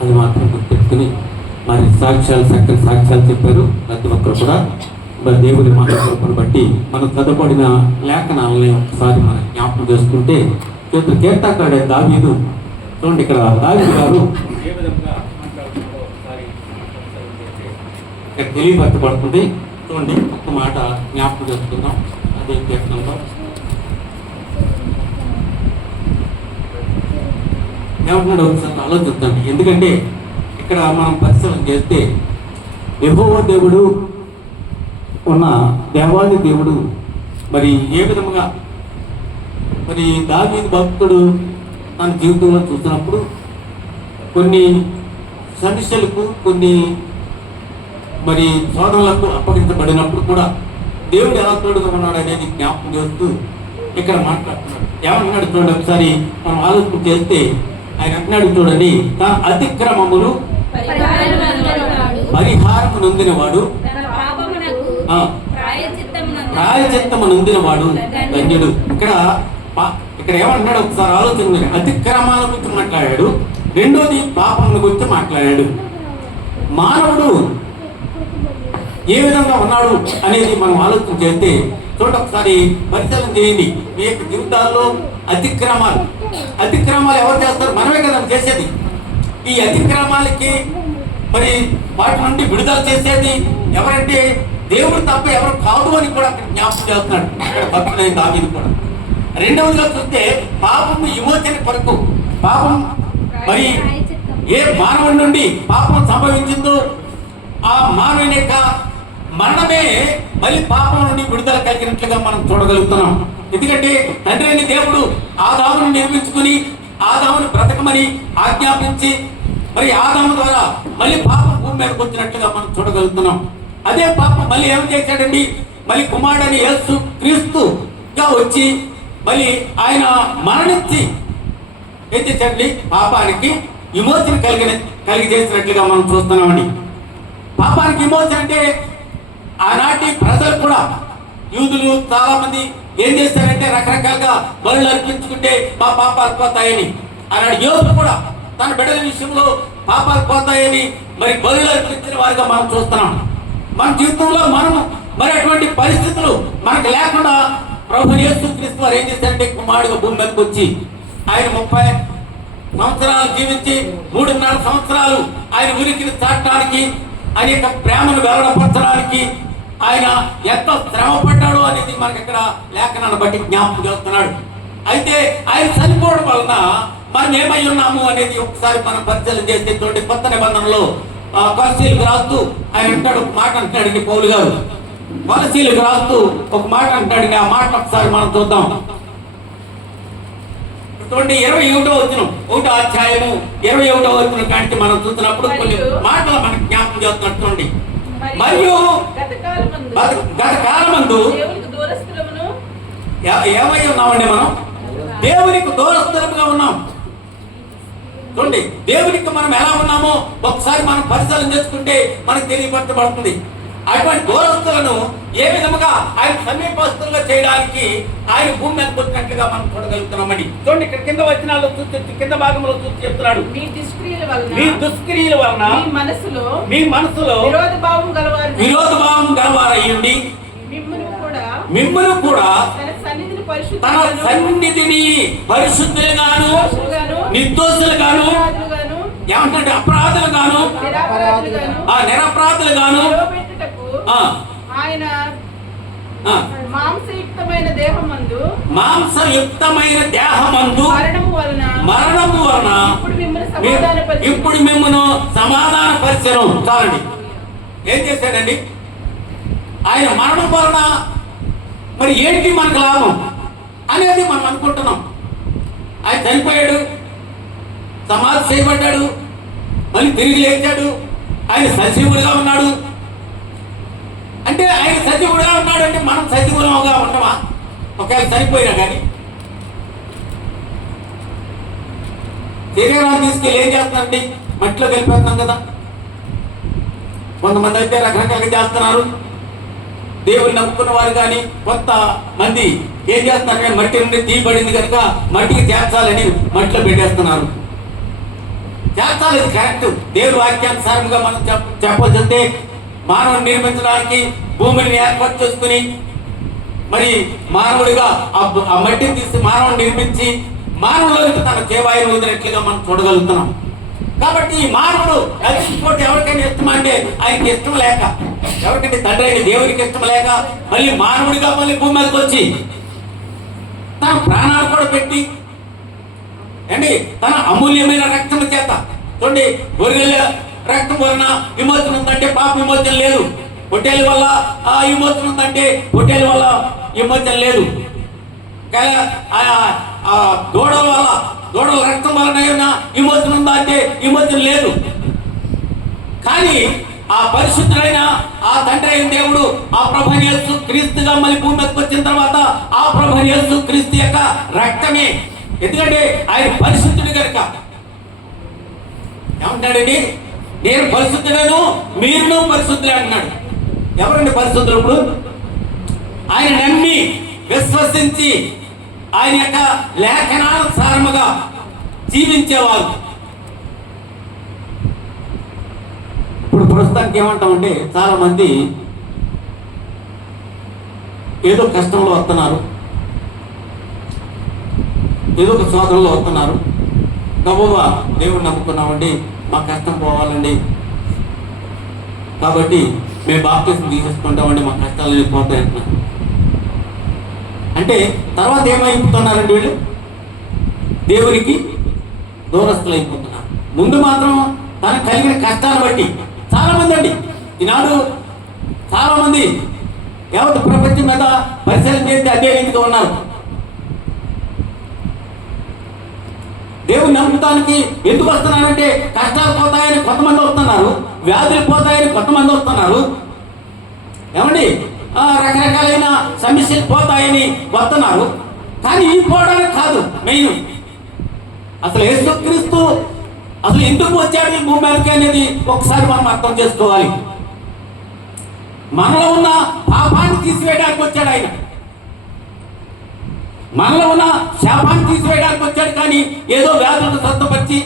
అది మాత్రం గుర్తెట్టుకుని మరి సాక్ష్యాలు చక్కని సాక్ష్యాలు చెప్పారు. ప్రతి ఒక్కరు కూడా మరి దేవుని మాటలను బట్టి మనం చదవబడిన లేఖనాలని ఒకసారి మనం జ్ఞాపకం చేసుకుంటే కీర్తనకారుడైన దావీదు చూడండి, ఇక్కడ దావీదు గారు ఏ విధంగా మాట్లాడుతున్నారో ఒకసారి ఇక్కడ తెలియపరచబడుతుంది. చూడండి, ఒక్క మాట జ్ఞాపకం చేసుకుందాం. అదే కీర్తనలో ఏమంటున్నాడు ఒకసారి ఆలోచిద్దాం. ఎందుకంటే ఇక్కడ మనం పరిశీలన చేస్తే యెహోవా దేవుడు ఉన్న దేవాది దేవుడు మరి ఏ విధముగా మరి దావీదు భక్తుడు తన జీవితంలో చూసినప్పుడు కొన్ని సమస్యలకు కొన్ని మరి శోధనలకు అప్పగించబడినప్పుడు కూడా దేవుడు ఎలా తోడుగా ఉన్నాడు అనేది జ్ఞాపకం చేస్తూ ఇక్కడ మాట్లాడుతున్నాడు. ఏమన్నాడు చూడండి, ఒకసారి మనం ఆలోచన చేస్తే ఆయన అంటున్నాడు చూడండి, తన అతిక్రమములు పరిహారము నొందినవాడు, ప్రాయచిత్తము నొందినవాడు ధన్యుడు. ఇక్కడ ఏమంటున్నాడు ఒకసారి ఆలోచన. అతిక్రమాల గురించి మాట్లాడాడు, రెండోది పాపముల గురించి మాట్లాడాడు. మానవుడు ఏ విధంగా ఉన్నాడు అనేది మనం ఆలోచన చేస్తే చూడండి, ఒకసారి పరిశీలన చేయండి. మీ యొక్క జీవితాల్లో అతిక్రమాలు ఎవరు చేస్తారు? మనమే కదా చేసేది. ఈ అతిక్రమాలకి మరి వాటి నుండి విడుదల చేసేది ఎవరంటే దేవుడు తప్ప ఎవరు కాదు అని కూడా అక్కడ జ్ఞాపకం చేస్తున్నాడు ఇక్కడ భక్తుడైన దావీదు కూడా. రెండవదిగా చూస్తే పాపం విమోచన కొరకు, పాపం మరి ఏ మానవుడి నుండి పాపం సంభవించిందో ఆ మానవుని యొక్క మరణమే మళ్ళీ పాపం నుండి విడుదల కలిగినట్లుగా మనం చూడగలుగుతున్నాం. ఎందుకంటే తండ్రి అయిన దేవుడు ఆదామును నిర్మించుకుని ఆదామును బ్రతకమని ఆజ్ఞాపించి మరి ఆదాము ద్వారా మళ్ళీ పాపం భూమి మీదకి వచ్చినట్లుగా మనం చూడగలుగుతున్నాం. అదే పాపం మళ్ళీ ఏం చేశాడండి, మళ్ళీ కుమారుడని యేసు క్రీస్తుగా వచ్చి మళ్ళీ ఆయన మరణించి ఏం చేశాడండి, పాపానికి విమోచన కలిగజేసినట్లుగా మనం చూస్తున్నామండి. పాపానికి విమోచన అంటే ఆనాటి ప్రజలు కూడా, యూదులు చాలా మంది ఏం చేస్తారంటే రకరకాలుగా బలులు అర్పించుకుంటే మా పాపాలు పోతాయని, ఆనాడు యోధులు కూడా తన బిడ్డల విషయంలో పాపాలు పోతాయని మరి బలులు అర్పించిన వారిగా మనం చూస్తున్నాం. మన జీవితంలో మనము మరి అటువంటి పరిస్థితులు మనకు లేకుండా ప్రభు యేసు క్రీస్తు వారు ఏం చేశారంటే కుమారుడుగా భూమి మీదకి వచ్చి ఆయన 30 సంవత్సరాలు జీవించి 3.5 సంవత్సరాలు ఆయన ఉనికిని చాటడానికి, ఆయన యొక్క ప్రేమను వెల్లడపరచడానికి ఆయన ఎంత శ్రమ పడ్డాడు అనేది మనకి ఇక్కడ లేఖనాన్ని బట్టి జ్ఞాపకం చేస్తున్నాడు. అయితే ఆయన చనిపోవడం వలన మనం ఏమై ఉన్నాము అనేది ఒకసారి మనం పరిశీలన చేస్తే చూడండి, కొత్త నిబంధనలో కొలసీలకు రాస్తూ ఆయన అంటాడు ఒక మాట అంటున్నాడండి పౌలు గారు. కొలసీలకు రాస్తూ ఒక మాట అంటాడండి. ఆ మాట ఒకసారి మనం చూద్దాం. చూడండి 21వ వచనం, 1వ అధ్యాయము 21వ వచనం కాంటి మనం చూసినప్పుడు కొన్ని మాటలు మనకు జ్ఞాపకం చేస్తున్నట్టు చూడండి. మరియు గత కాలమందు ఏమై ఉన్నామండి, మనం దేవునికి దూరస్థులుగా ఉన్నాం. చూడండి, దేవునికి మనం ఎలా ఉన్నామో ఒకసారి మనం పరిశీలన చేసుకుంటే మనకు తెలియపరచబడుతుంది. అటువంటి దూరస్తులను ఏ విధముగా ఆయన సమీపస్తులుగా చేయడానికి ఆయన భూమి మీద వచ్చినట్లుగా మనం చూడగలుగుతున్నామండి. చూడండి, ఇక్కడ కింద వచనాల్లో చూస్తే కింద భాగంలో చూసి చెప్తున్నాడు, మీ దుష్క్రియల వలన మీ మనసులో విరోధ భావం గలవారయ్యుండి మిమ్మల్ని కూడా తన సన్నిధిని పరిశుద్ధులుగాను నిర్దోషులుగాను ఏమంటే అపరాధులుగాను నిరపరాధులుగాను ఆయన మాంసయుక్తమైన దేహమందు మరణము వలన ఇప్పుడు మిమ్మల్ని సమాధానపరిచను. చాలండి, ఏం చేశాడండి ఆయన మరణం వలన మరి ఏంటి మనకు లాభం అనేది మనం అనుకుంటున్నాం. ఆయన చనిపోయాడు, సమాధి చేయబడ్డాడు, మళ్ళీ తిరిగి లేచాడు, ఆయన సజీవుడిగా ఉన్నాడు. అంటే ఆయన సజీవుడిగా ఉన్నాడు అంటే మనం సజీవులుగా ఉండమా? ఒకవేళ చనిపోయినా కానీ శరీరాన్ని తీసుకెళ్ళి ఏం చేస్తారండి, మట్టిలో కలిపేస్తున్నాం కదా. కొంతమంది అయితే రకరకాలుగా చేస్తున్నారు. దేవుని నమ్ముకున్న వారు కానీ కొంతమంది ఏం చేస్తున్నారు కానీ మట్టి నుండి తీయబడింది కనుక మట్టికి చేర్చాలని మట్టిలో పెట్టేస్తున్నారు. చేస్తాలి, ఇది కరెక్ట్. దేవుడి వాక్యానుసారంగా మనం చెప్పొచ్చంటే మానవుని నిర్మించడానికి భూమిని ఏర్పాటు చేసుకుని మరి మానవుడిగా ఆ మట్టిని తీసి మానవుని నిర్మించి మానవులోకి తన జీవాయుని వదిలినట్లుగా మనం చూడగలుగుతున్నాం. కాబట్టి ఈ మానవుడు కలిసిపోతే ఎవరికైనా ఇష్టం అంటే ఆయనకి ఇష్టం లేక, ఎవరికంటే తండ్రి అయిన దేవునికి ఇష్టం లేక మళ్ళీ మానవుడిగా మళ్ళీ భూమి మీదకి వచ్చి తన ప్రాణాలు కూడా పెట్టి అండి తన అమూల్యమైన రక్తం చేత చూడండి, గొర్రెల రక్తం వలన విమోచన ఉందంటే పాప విమోచన లేదు, పొట్టేల వల్ల విమోచన ఉందంటే పొట్టేల వల్ల విమోచన లేదు, దూడల వల్ల దూడల రక్తం వలన ఏమైనా విమోచన ఉందా అంటే విమోచన లేదు. కానీ ఆ పరిశుద్ధుడైన ఆ తండ్రి అయిన దేవుడు ఆ ప్రభువైన యేసు క్రీస్తుగా మళ్ళీ భూమి మీదకి వచ్చిన తర్వాత ఆ ప్రభువైన యేసు క్రీస్తు యొక్క రక్తమే, ఎందుకంటే ఆయన పరిశుద్ధుడు కనుక ఏమంటాడండి, నేను పరిశుద్ధుడను మీరును పరిశుద్ధులే అంటున్నాడు. ఎవరండి పరిశుద్ధులు? ఇప్పుడు ఆయన నమ్మి విశ్వసించి ఆయన యొక్క లేఖనానుసారముగా జీవించేవారు. ఇప్పుడు ప్రస్తుతానికి ఏమంటామంటే చాలా మంది ఏదో కష్టంలో వస్తున్నారు, ఏదో ఒక శోధనలో వస్తున్నారు, గబోబా దేవుడు నమ్ముకున్నామండి, మా కష్టం పోవాలండి, కాబట్టి మేము బాప్తిజం తీసేసుకుంటామండి, మా కష్టాలు వెళ్ళిపోతాయి అంటున్నారు. అంటే తర్వాత ఏమైపోతున్నారండి వీళ్ళు? దేవునికి దూరస్తులు అయిపోతున్నారు. ముందు మాత్రం తనకు కలిగిన కష్టాన్ని బట్టి చాలా మంది అండి ఈనాడు చాలా మంది యావత్ ప్రపంచం మీద పరిశీలన చేస్తే అదే రీతిగా ఉన్నారు. దేవుని నమ్మకానికి ఎందుకు వస్తున్నారంటే కష్టాలు పోతాయని కొంతమంది వస్తున్నారు, వ్యాధులు పోతాయని కొంతమంది వస్తున్నారు, ఏమండి రకరకాలైన సమస్యలు పోతాయని వస్తున్నారు. కానీ ఈ పోవడానికి కాదు మెయిన్. అసలు యేసుక్రీస్తు అసలు ఎందుకు వచ్చాడు ఈ భూమి మీదకి అనేది ఒకసారి మనం అర్థం చేసుకోవాలి. మనలో ఉన్న పాపాన్ని తీసివేయడానికి వచ్చాడు ఆయన, మనలో ఉన్న శాపాన్ని తీసివేయడానికి వచ్చాడు. కానీ ఏదో వ్యాధులను స్వస్థపరిచి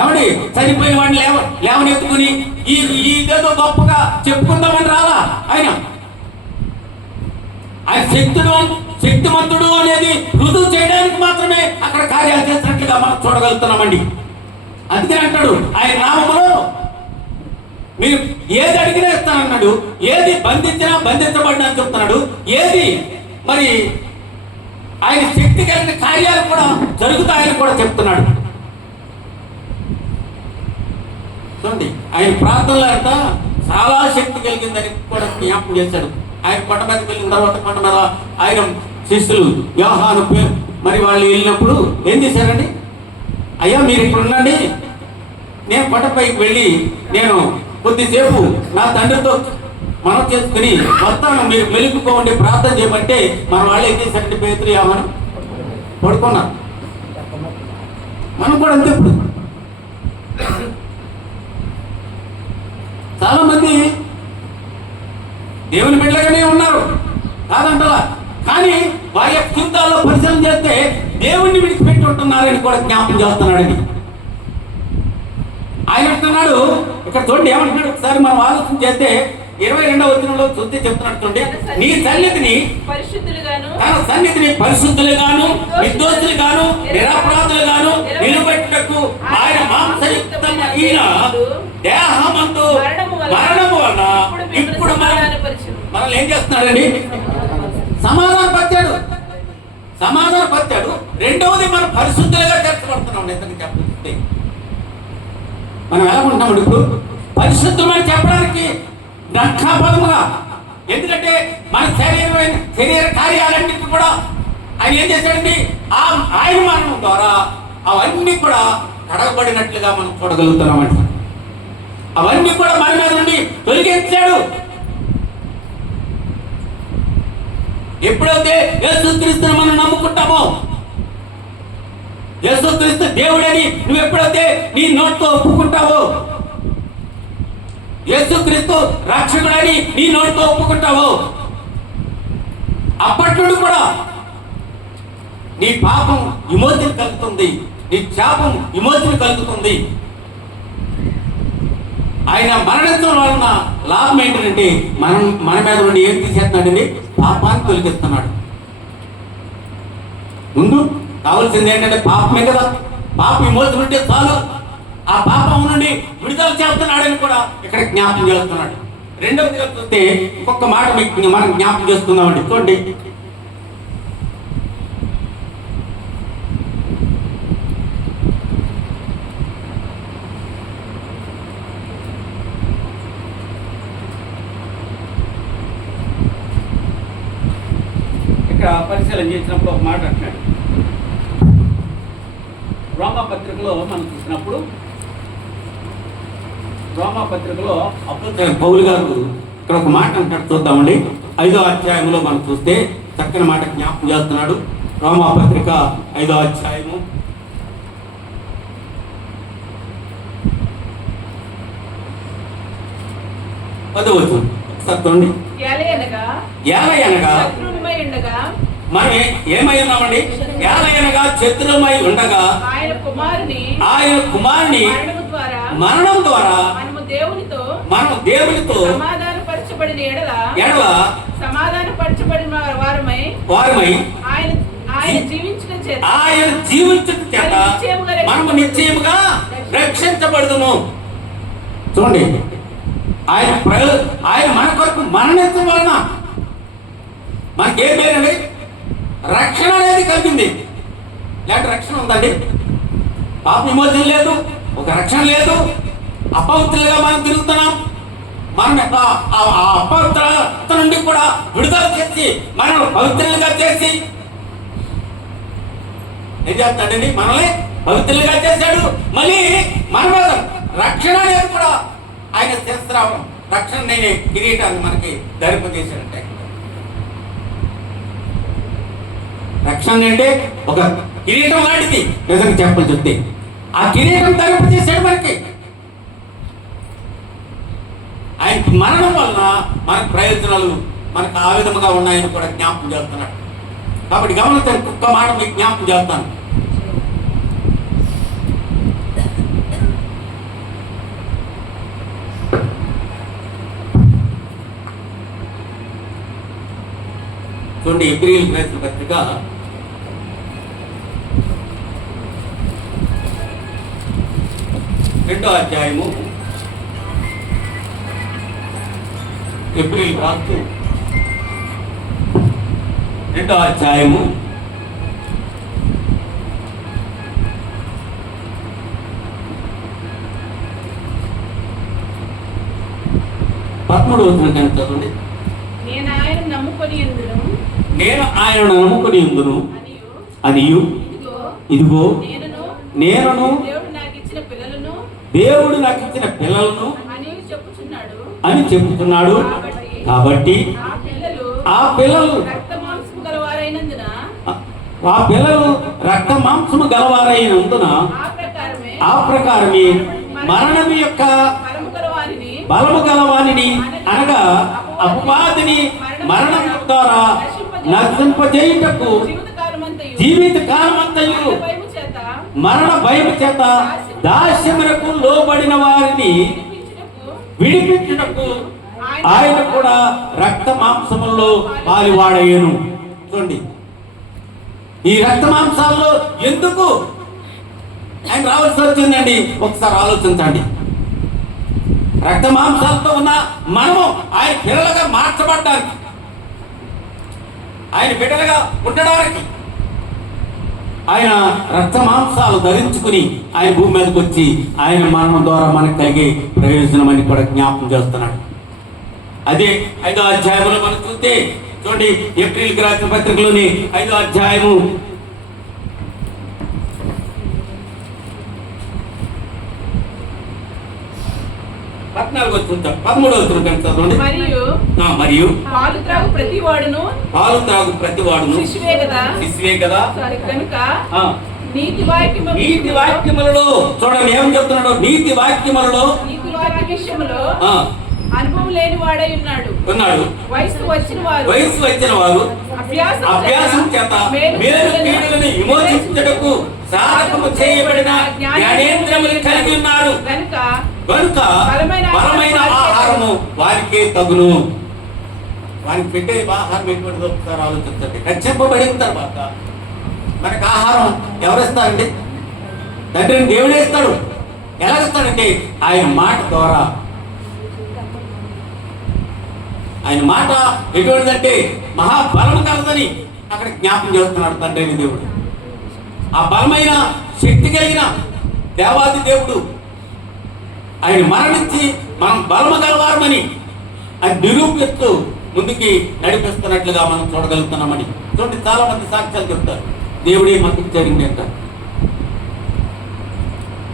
ఏమండి చనిపోయిన వాడిని లేవనెత్తుకుని ఇదేదో గొప్పగా చెప్పుకుందామని రాలా ఆయన. ఆయన శక్తిమంతుడు అనేది రుజువు చేయడానికి మాత్రమే అక్కడ కార్యాలు చేసినట్లుగా మనం చూడగలుగుతున్నామండి. అందుకని అంటాడు ఆయన నామములో మీరు ఏది అడిగినా ఇస్తానన్నాడు, ఏది బంధించినా బంధించబడినా అని చెప్తున్నాడు, ఏది మరి ఆయన శక్తి కలిగిన కార్యాలు కూడా జరుగుతాయని కూడా చెప్తున్నాడు. చూడండి ఆయన ప్రార్థనలో అంతా చాలా శక్తి కలిగిందని కూడా జ్ఞాపకం చేశాడు. ఆయన కొండ మీదకి వెళ్ళిన తర్వాత కొండ మీద ఆయన శిష్యులు యోహాను మరి వాళ్ళు వెళ్ళినప్పుడు ఏం చేశారండి, అయ్యా మీరు ఇక్కడ ఉండండి, నేను కొండపైకి వెళ్ళి నేను కొద్దిసేపు నా తండ్రితో మనం చేసుకుని వస్తాను, మీరు మెలుగుకోండి ప్రార్థన చేయమంటే మన వాళ్ళు ఏం చేశారంటే పేతురు యోహాను పడుకున్నారు. మనం కూడా అంతే. ఇప్పుడు చాలా మంది దేవుని బిడ్డలుగానే ఉన్నారు కాదంటలా, కానీ వారి యొక్క జీవితాల్లో పరిశీలన చేస్తే దేవుణ్ణి విడిచిపెట్టి ఉంటున్నారని కూడా జ్ఞాపకం చేస్తున్నాడని ఆయన అంటున్నాడు. ఇక్కడ చూడండి ఏమంటున్నాడు ఒకసారి మనం ఆలోచన చేస్తే 22వ వచనంలో చూస్తే చెప్తున్నాడు చూడండి, నీ సన్నిధిని తన సన్నిధిని పరిశుద్ధులుగాను నిర్దోషులుగాను నిరపరాధులుగాను నిలబెట్టుటకు ఆయన మాంసయుక్తమైన దేహమందు మరణము వలన ఇప్పుడు మనల్ని ఏం చేస్తున్నాడండి, సమాధానపరిచాడు. రెండవది మనం పరిశుద్ధులుగా చేర్చబడుతున్నాం. ఎందుకు చెప్పండి మనం ఎలా ఉంటున్నాం ఇప్పుడు పరిశుద్ధమని చెప్పడానికి రక్షాపదముగా, ఎందుకంటే మన శరీర కార్యాలన్నింటి కూడా ఆయన ఏం చేశాడండి, ఆయన మరణం ద్వారా అవన్నీ కూడా కడగబడినట్లుగా మనం చూడగలుగుతున్నామండి. అవన్నీ కూడా మన మీద నుండి తొలగించాడు. ఎప్పుడైతే యేసుక్రీస్తుని మనం నమ్ముకుంటామో, యేసుక్రీస్తు దేవుడని నువ్వు ఎప్పుడైతే నీ నోటితో ఒప్పుకుంటావో, యేసుక్రీస్తు రక్షకుడని నీ నోటితో ఒప్పుకుంటావో, అప్పటి నుండి కూడా నీ పాపం విమోచన కలుగుతుంది, నీ శాపం విమోచన కలుగుతుంది. ఉంది. ఆయన మరణించడం వలన లాభం ఏంటంటే మన మీద నుండి ఏం తీసేస్తున్నాడండి? పాపాన్ని తొలగిస్తున్నాడు. ముందు కావాల్సింది ఏంటంటే పాపమే కదా. పాప విమోచన ఉంటే చాలు, ఆ పాపం నుండి విడుదల చేస్తున్నాడని కూడా ఇక్కడ జ్ఞాపకం చేస్తున్నాడు. రెండవదిగా చూస్తే ఇంకొక మాట మీకు మనం జ్ఞాపకం చేస్తున్నామండి. చూడండి, ఇక్కడ పరిశీలన చేసినప్పుడు ఒక మాట అంటున్నాడు. రోమాపత్రికలో మనం చూసినప్పుడు, రోమాపత్రికలో అపోస్తలుడైన పౌలు గారు ఇక్కడ ఒక మాట అంటాడు. చూద్దామండి. 5వ అధ్యాయంలో మనం చూస్తే చక్కని మాట జ్ఞాపకం చేస్తున్నాడు. రోమాపత్రిక 5వ అధ్యాయము 10వ వచనం చదవండి. ఏలయనగా శత్రువులమై ఉండగా మనం ఏమై ఉన్నామండి? ఏలయనగా శత్రువులమై ఉండగా ఆయన కుమారుని మరణం ద్వారా మనము దేవునితో సమాధానపరచబడిన ఎడల వారమై ఆయన జీవించడం చేత మనము నిశ్చయముగా రక్షించబడుదుము. చూడండి, ఆయన మన కొరకు మరణించడం వలన మనకేం లేదండి? రక్షణ అనేది కలిగింది. లేకపోతే రక్షణ ఉందండి? పాప విమోచన లేదు, ఒక రక్షణ లేదు. అపవిత్రులుగా మనం తిరుగుతున్నాం. మనం ఆ అపవిత్రత నుండి కూడా విడుదల చేసి మనం పవిత్రులుగా చేసి ఏం చేస్తాడండి? మనల్ని పవిత్రులుగా చేశాడు. మళ్ళీ మన మీద రక్షణ అనేది కూడా ఆయన చేస్తున్నాం. రక్షణ నేనే కిరీటాన్ని మనకి ధరింపజేశాడంటే, రక్షణ అంటే ఒక కిరీటం లాంటిది. నిజంగా చెప్పని చెప్తే ఆ కిరీటం ధరింపజేశాడు మనకి. ఆయన మరణం వలన మనకు ప్రయోజనాలు మనకు ఆ విధముగా ఉన్నాయని కూడా జ్ఞాపకం చేస్తున్నాడు. కాబట్టి గమనించండి, ఒక్క మాట మీకు జ్ఞాపకం చేస్తాను. చూడండి, ఎబ్రియలు రాసిన పత్రిక 2వ అధ్యాయము ఎబ్రియలు రాస్తూ 2వ అధ్యాయము 13వ వచనం చదవండి. నేను ఆయన నమ్ముకొని ఉందును అనియు ఇదిగో నేనును దేవుడు నాకు ఇచ్చిన పిల్లలను అని చెప్పుతున్నాడు. కాబట్టి ఆ పిల్లలు రక్త మాంసము గలవారైనందున ఆ ప్రకారమే మరణం యొక్క బలము గలవానిని అనగా అపవాదిని మరణం ద్వారా నశింపజేయుటకు జీవిత కాలమంతయు మరణ భయము చేత దాస్యమునకు లోబడిన వారిని విడిపించుటకు ఆయన కూడా రక్త మాంసముల్లో పాలివాడయ్యను. చూడండి, ఈ రక్త మాంసాల్లో ఎందుకు ఆయన రావాల్సి వచ్చిందండి? ఒకసారి ఆలోచించండి. రక్త మాంసాలతో ఉన్న మనము ఆయన పిల్లలుగా మార్చబడ్డానికి, ఆయన బిడ్డలుగా ఉండడానికి ఆయన రక్త మాంసాలు ధరించుకుని ఆయన భూమి మీదకి వచ్చి ఆయన మరణం ద్వారా మనకు కలిగే ప్రయోజనం అని కూడా జ్ఞాపకం చేస్తున్నాడు. అదే 5వ అధ్యాయంలో మనం చూస్తే చూడండి, ఏప్రిల్ రాసిన పత్రికలోని 5వ అధ్యాయము 13వ వచనం చదవండి. మరియు పాలు త్రాగు ప్రతివాడును శిశువే కదా. కనుక నీతి వాక్యములలో చూడండి ఏం చెప్తున్నాడు? నీతి వాక్యములలో అనుభవం లేని వాడై ఉన్నాడు. వయసు వచ్చిన వారు అభ్యాసం చేత మేలు కీడులను విమోచించుటకు సాధకము చేయబడిన జ్ఞానేంద్రములు కలిగి ఉన్నారు కనుక బలమైన ఆహారము వారికి తగును. వారికి పెట్టే ఆహారం ఎటువంటి దొరుకుతారో ఆలోచించండి. రక్షింపబడిన తర్వాత మనకు ఆహారం ఎవరిస్తారండి? తండ్రిని దేవుడే ఇస్తాడు. ఎలాగిస్తాడంటే ఆయన మాట ద్వారా. ఆయన మాట ఎటువంటిదంటే మహాబలం కలదని అక్కడ జ్ఞాపం చేస్తున్నాడు తండ్రి అయిన దేవుడు. ఆ బలమైన శక్తి కలిగిన దేవాది దేవుడు ఆయన మరణించి మనం బలము గలవారమని అది నిరూపిస్తూ ముందుకి నడిపిస్తున్నట్లుగా మనం చూడగలుగుతున్నామని. చూడండి, చాలా మంది సాక్ష్యాలు చెప్తారు. దేవుడే మాకు ఇచ్చాడండి అంటారు.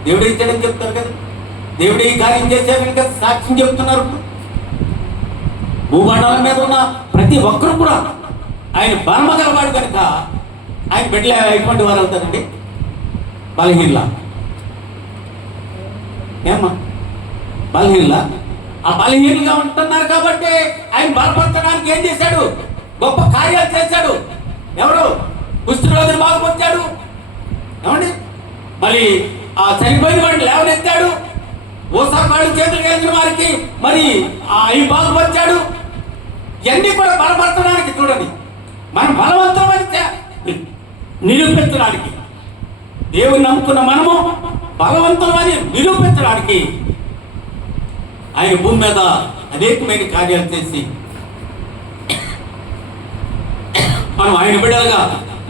దేవుడే ఇచ్చాడని చెప్తారు కదా, దేవుడే ఈ కార్యం చేశాడని కదా సాక్ష్యం చెప్తున్నారు. భూమండలం మీద ఉన్న ప్రతి ఒక్కరు కూడా ఆయన బలమ గలవాడు కనుక ఆయన బిడ్డలు ఎటువంటి వారు అవుతారండి? బలహీనలా? ఏమ్మా బలహీనలా? ఆ బలహీనంగా ఉంటున్నారు కాబట్టి ఆయన బలపరచడానికి ఏం చేశాడు? గొప్ప కార్యాలు చేశాడు. ఎవరు? కుష్ఠరోగిని బాగుపరిచాడు. ఏమండి? మళ్ళీ ఆ చనిపోయిన వాడిని లేవనెత్తాడు. ఓసారి చేతులు కలిగిన వారికి మరి అవి బాగుపరిచాడు. ఇవన్నీ కూడా బలపరచడానికి చూడండి, మనం బలవంతమని నిరూపించడానికి, దేవుని నమ్ముకున్న మనము బలవంతమని నిరూపించడానికి ఆయన భూమి మీద అనేకమైన కార్యాలు చేసి మనం ఆయన బిడ్డలుగా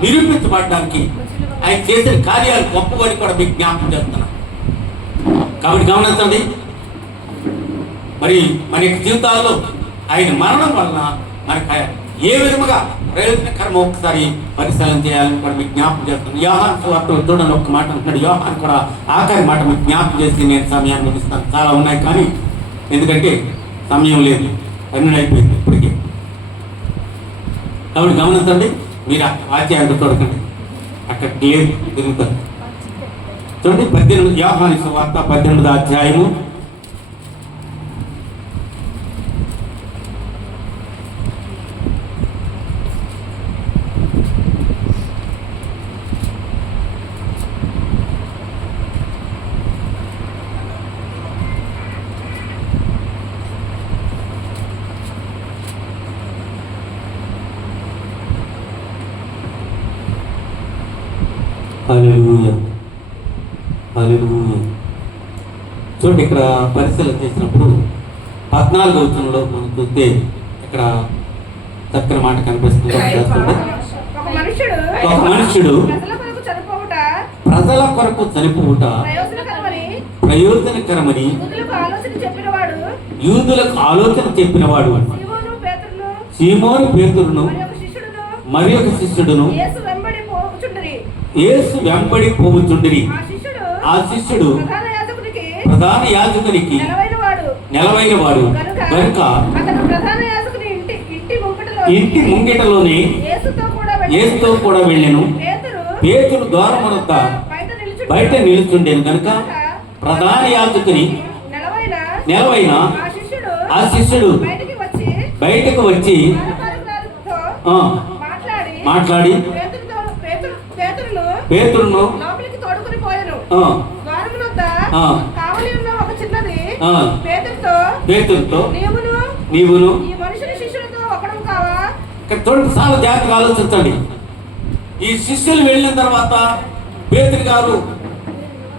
నిరూపించబడడానికి ఆయన చేసిన కార్యాలు గొప్పవని కూడా మీకు జ్ఞాపకం చేస్తున్నాం. కాబట్టి గమనించండి, మరి మన యొక్క జీవితాల్లో ఆయన మరణం వలన మనకు ఏ విధముగా ప్రయోజనకరమో ఒకసారి పరిశీలన చేయాలని కూడా మీకు జ్ఞాపకం చేస్తున్నాను. యోహాను సువార్తలో చూడండి, ఒక్క మాట అంటున్నాడు. యోహాను కూడా ఆఖరి మాట మీకు జ్ఞాపకం చేసి నేను సమయాన్ని ముగిస్తాను. చాలా ఉన్నాయి కానీ ఎందుకంటే సమయం లేదు, పన్నెండు అయిపోయింది ఇప్పటికే. కాబట్టి గమనించండి, మీరు వాక్యాన్ని చూడకండి, అక్కడ క్లియర్ తిరుగుతారు. చూడండి 18 యోహాను సువార్త 18వ అధ్యాయము 'హల్లెలూయా హల్లెలూయా'. చూడండి, ఇక్కడ పరిశీలన చేసినప్పుడు 14వ వచనంలో మనం చూస్తే ఇక్కడ చక్కని మాట కనిపిస్తుంది. ఒక మనుషుడు ప్రజల కొరకు చనిపోవుట ప్రయోజనకరమని యూదులకు ఆలోచన చెప్పినవాడు సీమోను పేతురును మరి ఒక శిష్యుడును యేసు వెంబడి పోవుచుండిరి. ఆ శిష్యుడు ప్రధాన యాజకునికి నెలవైన వాడు కనుక ఇంటి ముంగిటలోనే యేసుతో కూడా వెళ్ళెను. పేతురు ద్వారమునొద్ద బయట నిలుచుండెను కనుక ప్రధాన యాజకుని నెలవైన ఆ శిష్యుడు బయటకు వచ్చి మాట్లాడి పేతురును పేతురుతో నీవును చాలా జాగ్రత్తగా ఆలోచించండి. ఈ శిష్యులు వెళ్ళిన తర్వాత పేతురు గారు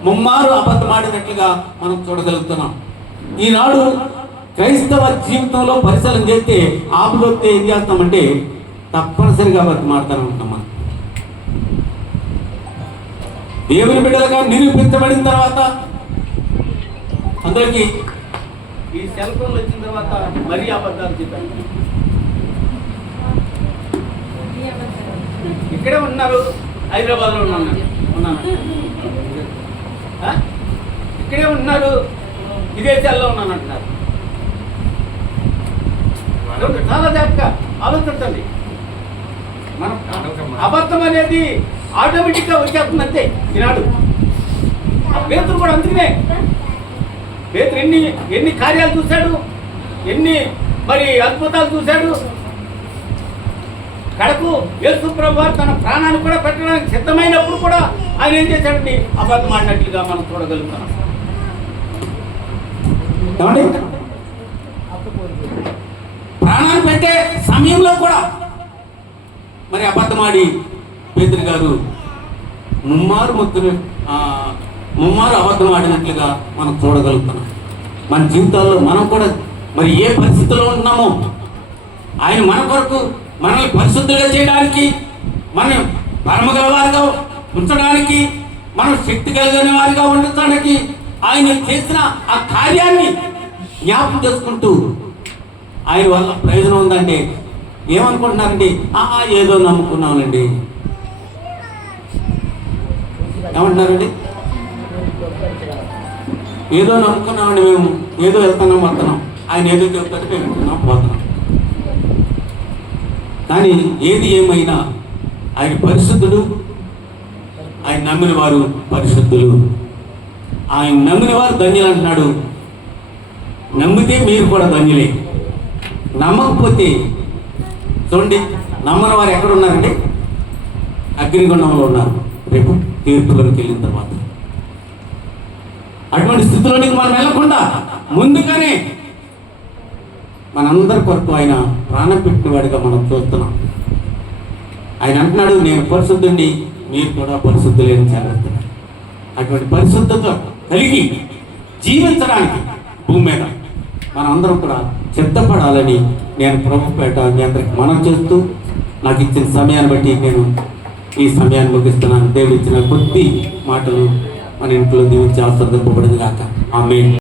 ముమ్మారు అబద్ధమాడినట్లుగా మనం చూడగలుగుతున్నాం. ఈనాడు క్రైస్తవ జీవితంలో పరిశీలన చేస్తే ఆపులోతే ఏం చేస్తామంటే తప్పనిసరిగా అబద్ధమాడుతూనే ఉంటాం. మనం దేవుని బిడ్డలుగా నిరూపించబడిన తర్వాత అందరికి ఈ సెల్ ఫోన్లు వచ్చిన తర్వాత మరీ అబద్ధాలు చెప్పారు. ఇక్కడే ఉన్నారు, హైదరాబాద్లో ఉన్నాను, ఇక్కడే ఉన్నారు, విదేశాల్లో ఉన్నాను అంటున్నారు. చాలా జాగ్రత్తగా ఆలోచించండి. మనం అబద్ధం అనేది ఆటోమేటిక్గా వచ్చేస్తుంది అంతే. ఈనాడు పేతురు కూడా అందుకనే పేతురు ఎన్ని కార్యాలు చూశాడు. ఎన్ని మరి అద్భుతాలు చూశాడు. కడకు యేసు ప్రభువు తన ప్రాణాన్ని కూడా పెట్టడానికి సిద్ధమైనప్పుడు కూడా ఆయన ఏం చేశాడండి? అబద్ధం ఆడినట్లుగా మనం చూడగలుగుతాం. ఏమండి? ప్రాణాన్ని పెట్టే సమయంలో కూడా మరి అబద్ధమాడి పేతురు గారు ముమ్మారు అబద్ధం ఆడినట్లుగా మనం చూడగలుగుతున్నాం. మన జీవితాల్లో మనం కూడా మరి ఏ పరిస్థితిలో ఉన్నామో ఆయన మన కొరకు మనల్ని పరిశుద్ధులుగా చేయడానికి, మనం పరమగల వారిగా ఉంచడానికి, మనం శక్తి కలిగిన వారిగా ఉండటానికి ఆయన చేసిన ఆ కార్యాన్ని జ్ఞాపకం చేసుకుంటూ ఆయన వల్ల ప్రయోజనం ఉందంటే ఏమనుకుంటున్నారండి? ఏదో నమ్ముకున్నామండి. ఏమంటున్నారండి? ఏదో నమ్ముకున్నామండి, మేము ఏదో వెళ్తున్నాం వస్తున్నాం, ఆయన ఏదో చెబుతాడు మేము వెళ్తున్నాం పోతున్నాం. కానీ ఏది ఏమైనా ఆయన పరిశుద్ధుడు, ఆయన నమ్మిన వారు పరిశుద్ధులు. ఆయన నమ్మిన వారు ధన్యులు అంటున్నాడు. నమ్మితే మీరు కూడా ధన్యులే. నమ్మకపోతే చూడండి, నమ్మని వారు ఎక్కడ ఉన్నారండి? అగ్నిగుండంలో ఉన్నారు రేపు తీర్పులోకి వెళ్ళిన తర్వాత. అటువంటి స్థితిలోనికి మనం వెళ్ళకుండా ముందుగానే మనందరి కొరకు ఆయన ప్రాణం పెట్టిన వాడిగా మనం చూస్తున్నాం. ఆయన అంటున్నాడు, నేను పరిశుద్ధుడిని, మీరు కూడా పరిశుద్ధులే అని చెప్తున్నాడు. అటువంటి పరిశుద్ధత కలిగి జీవించడానికి భూమి మీద మనందరం కూడా సిద్ధపడాలని నేను ప్రభుపేట మీ అందరికి మనం చేస్తూ, నాకు ఇచ్చిన సమయాన్ని బట్టి నేను ఈ సమయాన్ని ముగిస్తున్నాను. దేవుడు ఇచ్చిన కొద్ది మాటలు మన ఇంట్లో దీవించి ఆశీర్వదింపబడింది కాక. ఆమేన్.